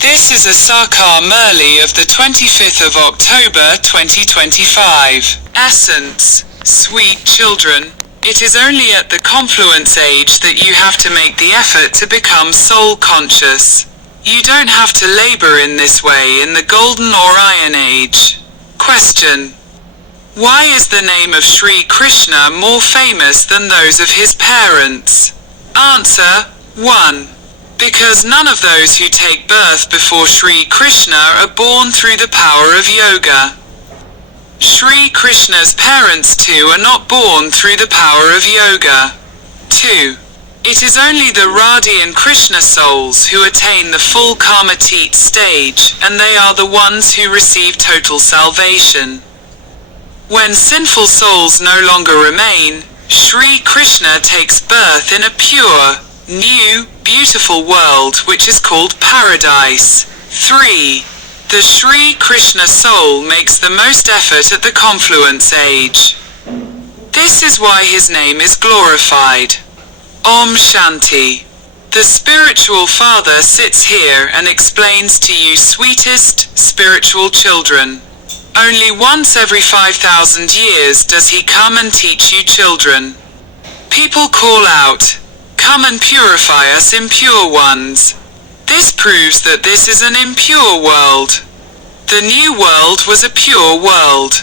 This is a Sakar Murli of the 25th of October 2025. Essence, sweet children, it is only at the confluence age that you have to make the effort to become soul conscious. You don't have to labor in this way in the golden or iron age. Question: why is the name of Sri Krishna more famous than those of his parents? Answer: 1. Because none of those who take birth before Sri Krishna are born through the power of yoga. Sri Krishna's parents too are not born through the power of yoga. 2. It is only the Radha and Krishna souls who attain the full Karmatit stage, and they are the ones who receive total salvation. When sinful souls no longer remain, Sri Krishna takes birth in a pure, new, beautiful world which is called paradise. 3. The Sri Krishna soul makes the most effort at the confluence age. This is why his name is glorified. Om Shanti. The spiritual father sits here and explains to you, sweetest, spiritual children. Only once every 5,000 years does he come and teach you children. People call out, "Come and purify us impure ones." This proves that this is an impure world. The new world was a pure world.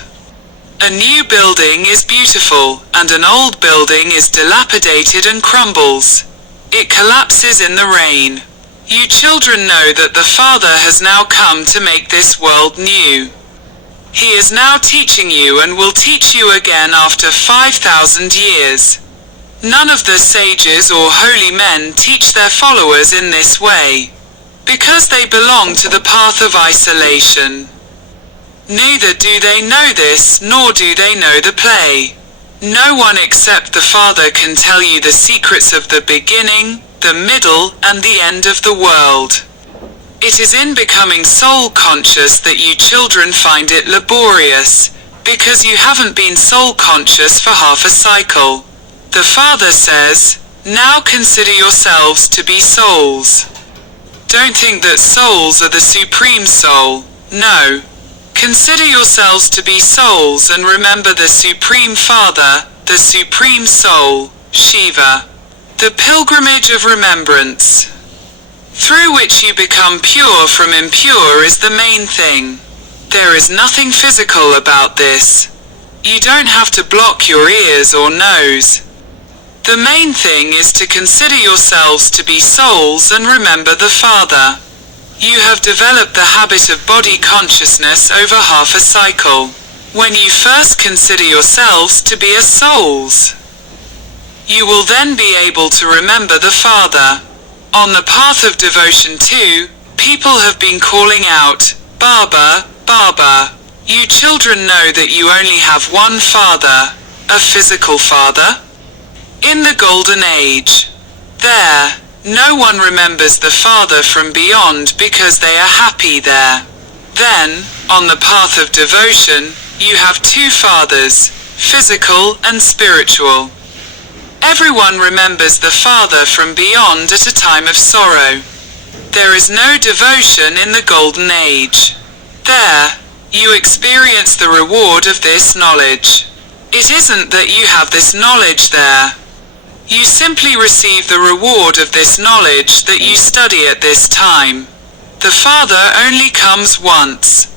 A new building is beautiful, and an old building is dilapidated and crumbles. It collapses in the rain. You children know that the Father has now come to make this world new. He is now teaching you and will teach you again after 5,000 years. None of the sages or holy men teach their followers in this way, because they belong to the path of isolation. Neither do they know this, nor do they know the play. No one except the Father can tell you the secrets of the beginning, the middle, and the end of the world. It is in becoming soul conscious that you children find it laborious, because you haven't been soul conscious for half a cycle. The Father says, now consider yourselves to be souls. Don't think that souls are the supreme soul. No. Consider yourselves to be souls and remember the Supreme Father, the Supreme Soul, Shiva. The pilgrimage of remembrance, through which you become pure from impure, is the main thing. There is nothing physical about this. You don't have to block your ears or nose. The main thing is to consider yourselves to be souls and remember the Father. You have developed the habit of body consciousness over half a cycle. When you first consider yourselves to be as souls, you will then be able to remember the Father. On the path of devotion too, people have been calling out, Baba, Baba. You children know that you only have one Father, a physical Father. In the Golden Age, there, no one remembers the Father from beyond because they are happy there. Then, on the path of devotion, you have two fathers, physical and spiritual. Everyone remembers the Father from beyond at a time of sorrow. There is no devotion in the Golden Age. There, you experience the reward of this knowledge. It isn't that you have this knowledge there. You simply receive the reward of this knowledge that you study at this time. The Father only comes once.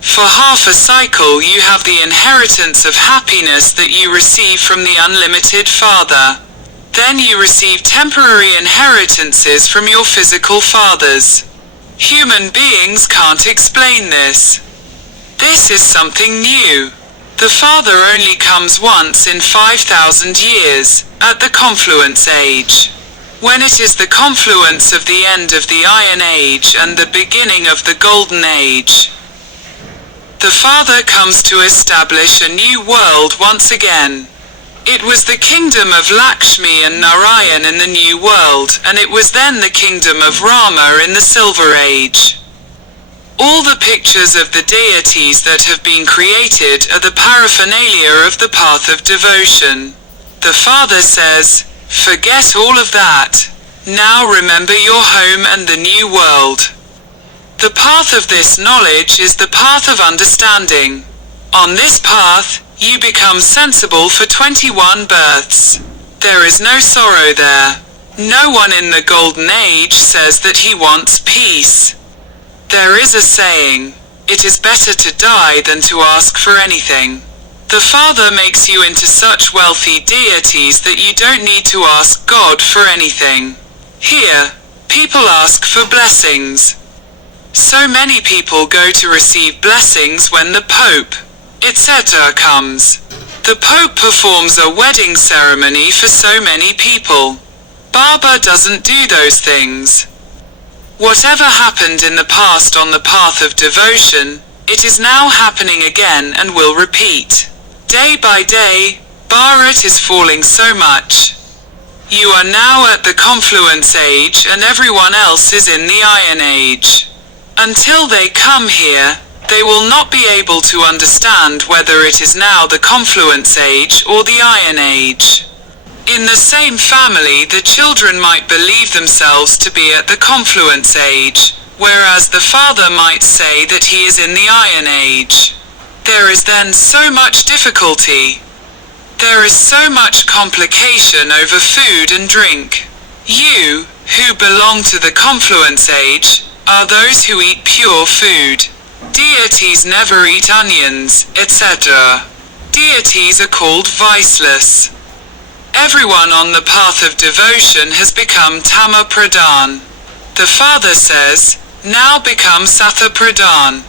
For half a cycle you have the inheritance of happiness that you receive from the unlimited Father. Then you receive temporary inheritances from your physical fathers. Human beings can't explain this. This is something new. The Father only comes once in 5,000 years, at the confluence age. When it is the confluence of the end of the Iron Age and the beginning of the Golden Age, the Father comes to establish a new world once again. It was the kingdom of Lakshmi and Narayan in the new world, and it was then the kingdom of Rama in the Silver Age. All the pictures of the deities that have been created are the paraphernalia of the path of devotion. The Father says, forget all of that. Now remember your home and the new world. The path of this knowledge is the path of understanding. On this path, you become sensible for 21 births. There is no sorrow there. No one in the Golden Age says that he wants peace. There is a saying, it is better to die than to ask for anything. The Father makes you into such wealthy deities that you don't need to ask God for anything. Here, people ask for blessings. So many people go to receive blessings when the Pope, etc. comes. The Pope performs a wedding ceremony for so many people. Baba doesn't do those things. Whatever happened in the past on the path of devotion, it is now happening again and will repeat. Day by day, Bharat is falling so much. You are now at the confluence age and everyone else is in the iron age. Until they come here, they will not be able to understand whether it is now the confluence age or the iron age. In the same family, the children might believe themselves to be at the confluence age, whereas the father might say that he is in the iron age. There is then so much difficulty. There is so much complication over food and drink. You, who belong to the confluence age, are those who eat pure food. Deities never eat onions, etc. Deities are called viceless. Everyone on the path of devotion has become Tama Pradhan. The Father says, now become Satha Pradhan.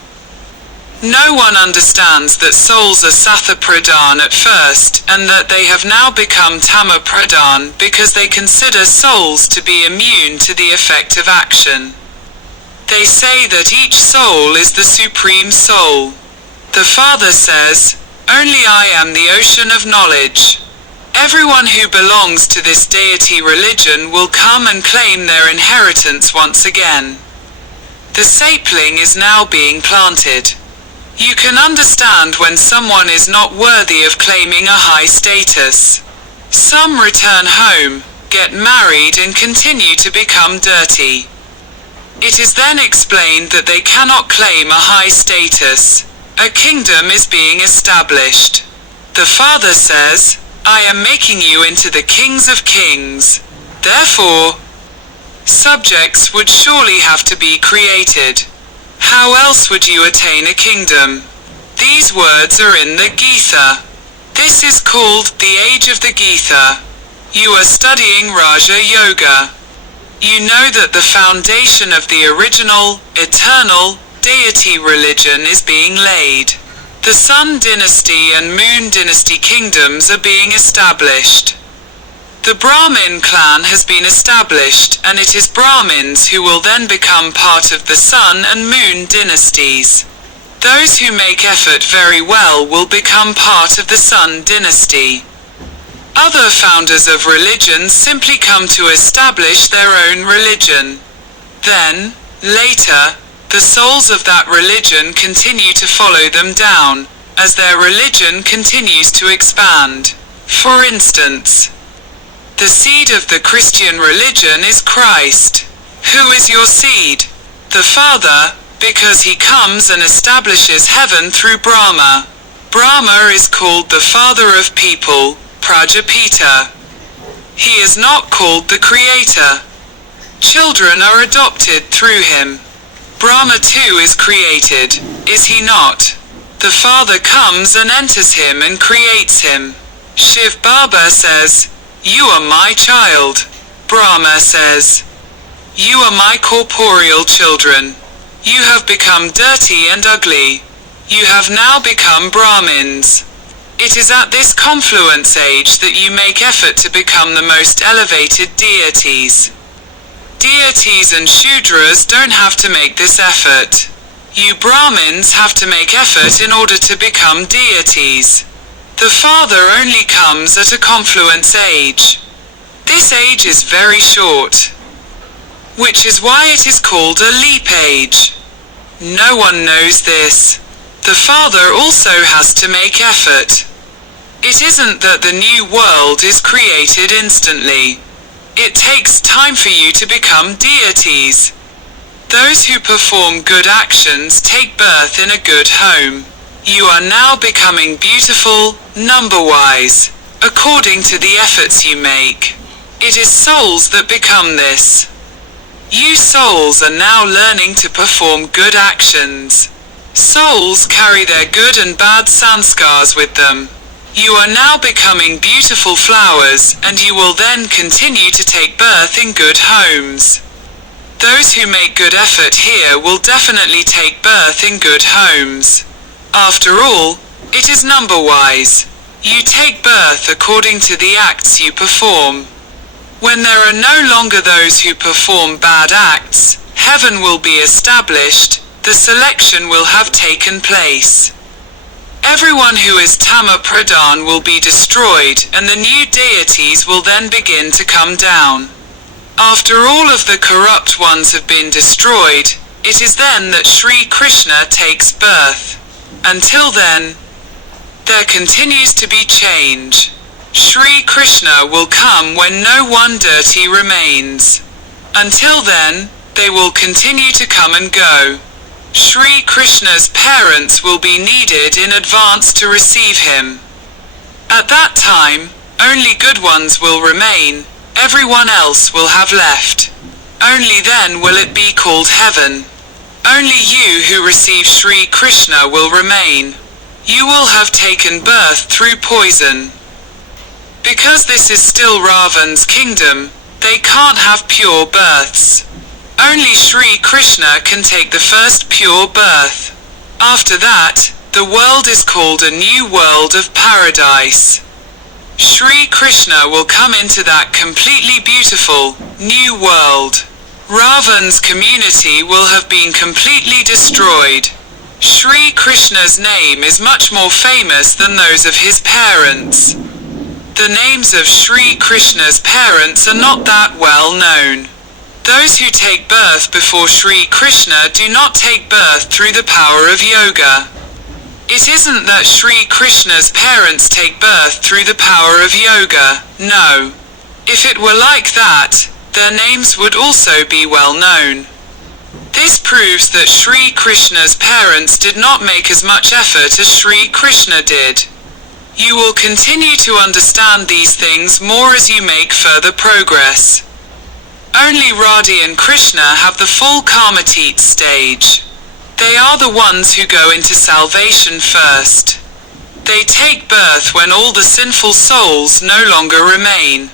No one understands that souls are Satha Pradhan at first, and that they have now become Tama Pradhan because they consider souls to be immune to the effect of action. They say that each soul is the Supreme Soul. The Father says, only I am the ocean of knowledge. Everyone who belongs to this deity religion will come and claim their inheritance once again. The sapling is now being planted. You can understand when someone is not worthy of claiming a high status. Some return home, get married and continue to become dirty. It is then explained that they cannot claim a high status. A kingdom is being established. The Father says, I am making you into the kings of kings. Therefore, subjects would surely have to be created. How else would you attain a kingdom? These words are in the Gita. This is called the age of the Gita. You are studying Raja Yoga. You know that the foundation of the original, eternal, deity religion is being laid. The Sun Dynasty and Moon Dynasty kingdoms are being established. The Brahmin clan has been established, and it is Brahmins who will then become part of the Sun and Moon dynasties. Those who make effort very well will become part of the Sun Dynasty. Other founders of religions simply come to establish their own religion. Then, later, the souls of that religion continue to follow them down, as their religion continues to expand. For instance, the seed of the Christian religion is Christ. Who is your seed? The Father, because he comes and establishes heaven through Brahma. Brahma is called the father of people, Prajapita. He is not called the creator. Children are adopted through him. Brahma too is created, is he not? The Father comes and enters him and creates him. Shiv Baba says, you are my child. Brahma says, you are my corporeal children. You have become dirty and ugly. You have now become Brahmins. It is at this confluence age that you make effort to become the most elevated deities. Deities and Shudras don't have to make this effort. You Brahmins have to make effort in order to become deities. The Father only comes at a confluence age. This age is very short, which is why it is called a leap age. No one knows this. The Father also has to make effort. It isn't that the new world is created instantly. It takes time for you to become deities. Those who perform good actions take birth in a good home. You are now becoming beautiful, number-wise, according to the efforts you make. It is souls that become this. You souls are now learning to perform good actions. Souls carry their good and bad sanskars with them. You are now becoming beautiful flowers, and you will then continue to take birth in good homes. Those who make good effort here will definitely take birth in good homes. After all, it is number-wise. You take birth according to the acts you perform. When there are no longer those who perform bad acts, heaven will be established, the selection will have taken place. Everyone who is Tama Pradhan will be destroyed, and the new deities will then begin to come down. After all of the corrupt ones have been destroyed, it is then that Sri Krishna takes birth. Until then, there continues to be change. Sri Krishna will come when no one dirty remains. Until then, they will continue to come and go. Sri Krishna's parents will be needed in advance to receive him. At that time, only good ones will remain, everyone else will have left. Only then will it be called heaven. Only you who receive Sri Krishna will remain. You will have taken birth through poison. Because this is still Ravan's kingdom, they can't have pure births. Only Sri Krishna can take the first pure birth. After that, the world is called a new world of paradise. Sri Krishna will come into that completely beautiful, new world. Ravan's community will have been completely destroyed. Sri Krishna's name is much more famous than those of his parents. The names of Sri Krishna's parents are not that well known. Those who take birth before Sri Krishna do not take birth through the power of yoga. It isn't that Sri Krishna's parents take birth through the power of yoga, no. If it were like that, their names would also be well known. This proves that Sri Krishna's parents did not make as much effort as Sri Krishna did. You will continue to understand these things more as you make further progress. Only Radha and Krishna have the full Karmatit stage. They are the ones who go into salvation first. They take birth when all the sinful souls no longer remain.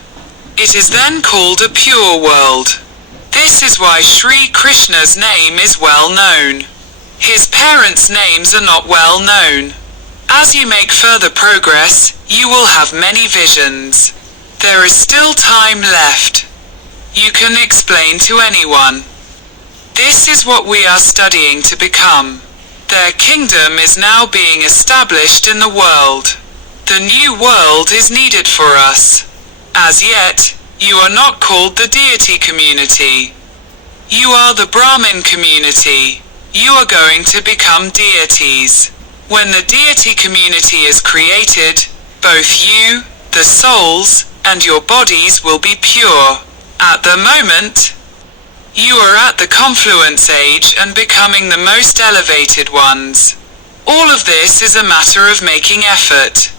It is then called a pure world. This is why Sri Krishna's name is well known. His parents' names are not well known. As you make further progress, you will have many visions. There is still time left. You can explain to anyone. This is what we are studying to become. Their kingdom is now being established in the world. The new world is needed for us. As yet, you are not called the deity community. You are the Brahmin community. You are going to become deities. When the deity community is created, both you, the souls, and your bodies will be pure. At the moment, you are at the confluence age and becoming the most elevated ones. All of this is a matter of making effort.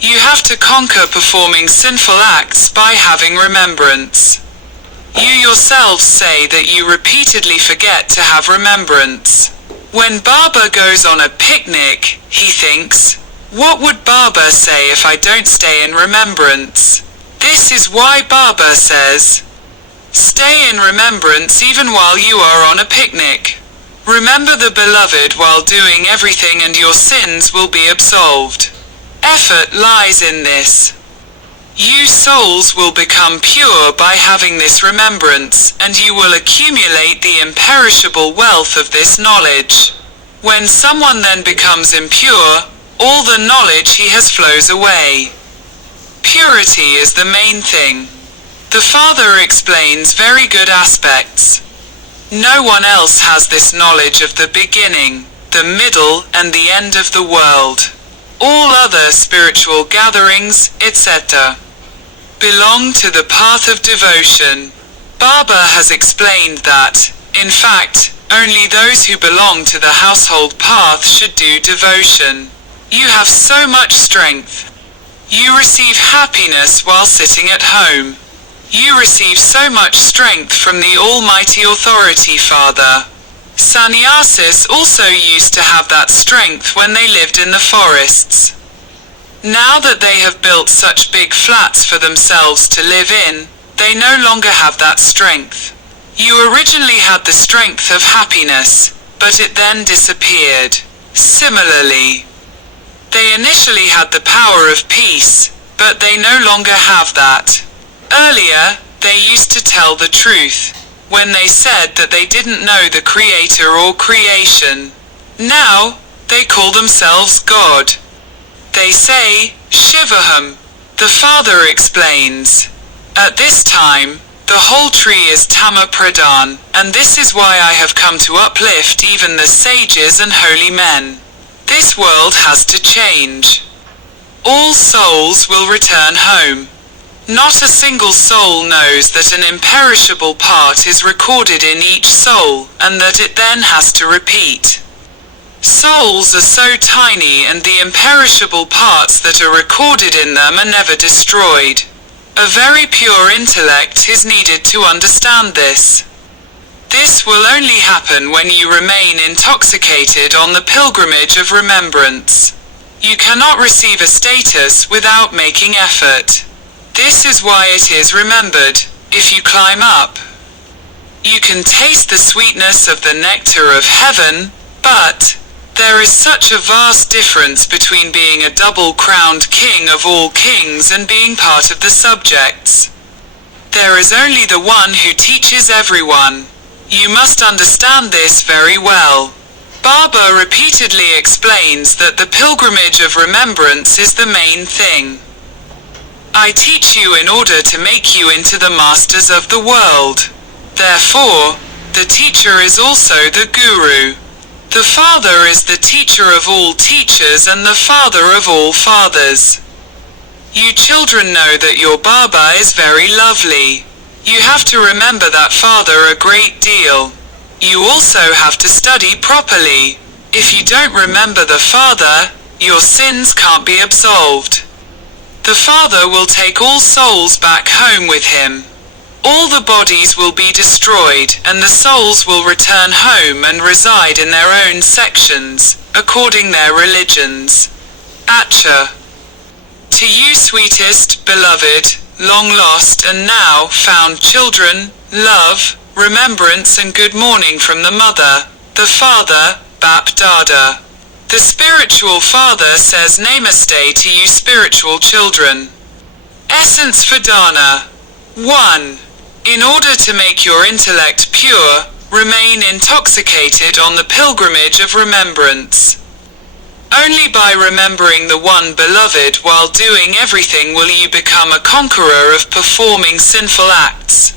You have to conquer performing sinful acts by having remembrance. You yourselves say that you repeatedly forget to have remembrance. When Baba goes on a picnic, he thinks, what would Baba say if I don't stay in remembrance? This is why Baba says, stay in remembrance even while you are on a picnic. Remember the beloved while doing everything and your sins will be absolved. Effort lies in this. You souls will become pure by having this remembrance, and you will accumulate the imperishable wealth of this knowledge. When someone then becomes impure, all the knowledge he has flows away. Purity is the main thing. The Father explains very good aspects. No one else has this knowledge of the beginning, the middle, and the end of the world. All other spiritual gatherings, etc., belong to the path of devotion. Baba has explained that, in fact, Only those who belong to the household path should do devotion. You have so much strength. You receive happiness while sitting at home. You receive so much strength from the Almighty Authority Father. Sannyasis also used to have that strength when they lived in the forests. Now that they have built such big flats for themselves to live in, they no longer have that strength. You originally had the strength of happiness, but it then disappeared. Similarly, they initially had the power of peace, but they no longer have that. Earlier, they used to tell the truth when they said that they didn't know the Creator or creation. Now, they call themselves God. They say, Shivaham. The Father explains. At this time, the whole tree is Tama Pradhan, and this is why I have come to uplift even the sages and holy men. This world has to change. All souls will return home. Not a single soul knows that an imperishable part is recorded in each soul, and that it then has to repeat. Souls are so tiny, and the imperishable parts that are recorded in them are never destroyed. A very pure intellect is needed to understand this. This will only happen when you remain intoxicated on the pilgrimage of remembrance. You cannot receive a status without making effort. This is why it is remembered. If you climb up, you can taste the sweetness of the nectar of heaven, but there is such a vast difference between being a double-crowned king of all kings and being part of the subjects. There is only the one who teaches everyone. You must understand this very well. Baba repeatedly explains that the pilgrimage of remembrance is the main thing. I teach you in order to make you into the masters of the world. Therefore, the teacher is also the guru. The Father is the teacher of all teachers and the Father of all fathers. You children know that your Baba is very lovely. You have to remember that Father a great deal. You also have to study properly. If you don't remember the Father, your sins can't be absolved. The Father will take all souls back home with him. All the bodies will be destroyed, and the souls will return home and reside in their own sections, according their religions. Acha. To you sweetest, beloved, long lost and now found children, love, remembrance and good morning from the Mother, the Father, Bap Dada. The spiritual Father says Namaste to you spiritual children. Essence for Dana. 1. In order to make your intellect pure, remain intoxicated on the pilgrimage of remembrance. Only by remembering the one beloved while doing everything will you become a conqueror of performing sinful acts.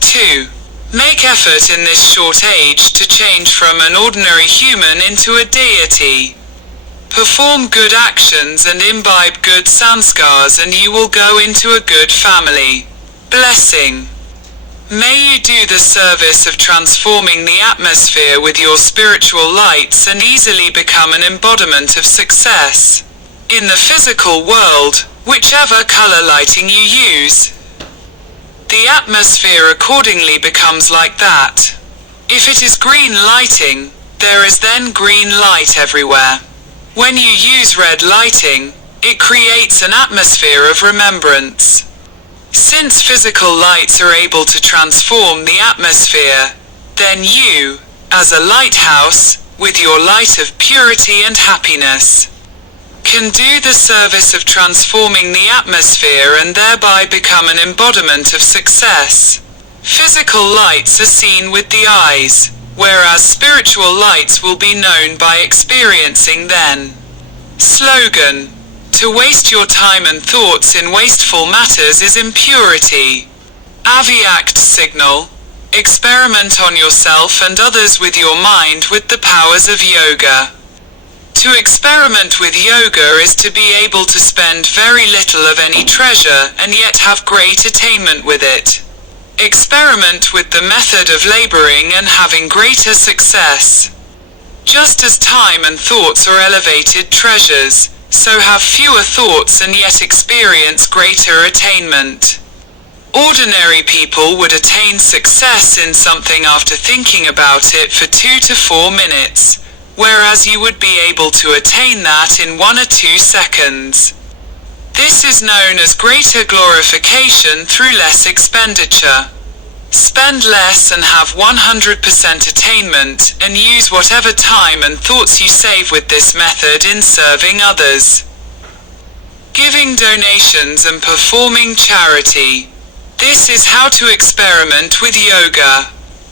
2. Make effort in this short age to change from an ordinary human into a deity. Perform good actions and imbibe good sanskars and you will go into a good family. Blessing. May you do the service of transforming the atmosphere with your spiritual lights and easily become an embodiment of success. In the physical world, whichever color lighting you use, the atmosphere accordingly becomes like that. If it is green lighting, there is then green light everywhere. When you use red lighting, it creates an atmosphere of remembrance. Since physical lights are able to transform the atmosphere, then you, as a lighthouse, with your light of purity and happiness, can do the service of transforming the atmosphere and thereby become an embodiment of success. Physical lights are seen with the eyes, whereas spiritual lights will be known by experiencing then. Slogan. To waste your time and thoughts in wasteful matters is impurity. Aviact signal. Experiment on yourself and others with your mind with the powers of yoga. To experiment with yoga is to be able to spend very little of any treasure and yet have great attainment with it. Experiment with the method of laboring and having greater success. Just as time and thoughts are elevated treasures, so have fewer thoughts and yet experience greater attainment. Ordinary people would attain success in something after thinking about it for 2 to 4 minutes, whereas you would be able to attain that in 1 or 2 seconds. This is known as greater glorification through less expenditure. Spend less and have 100% attainment, and use whatever time and thoughts you save with this method in serving others. Giving donations and performing charity. This is how to experiment with yoga.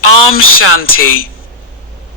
Om Shanti.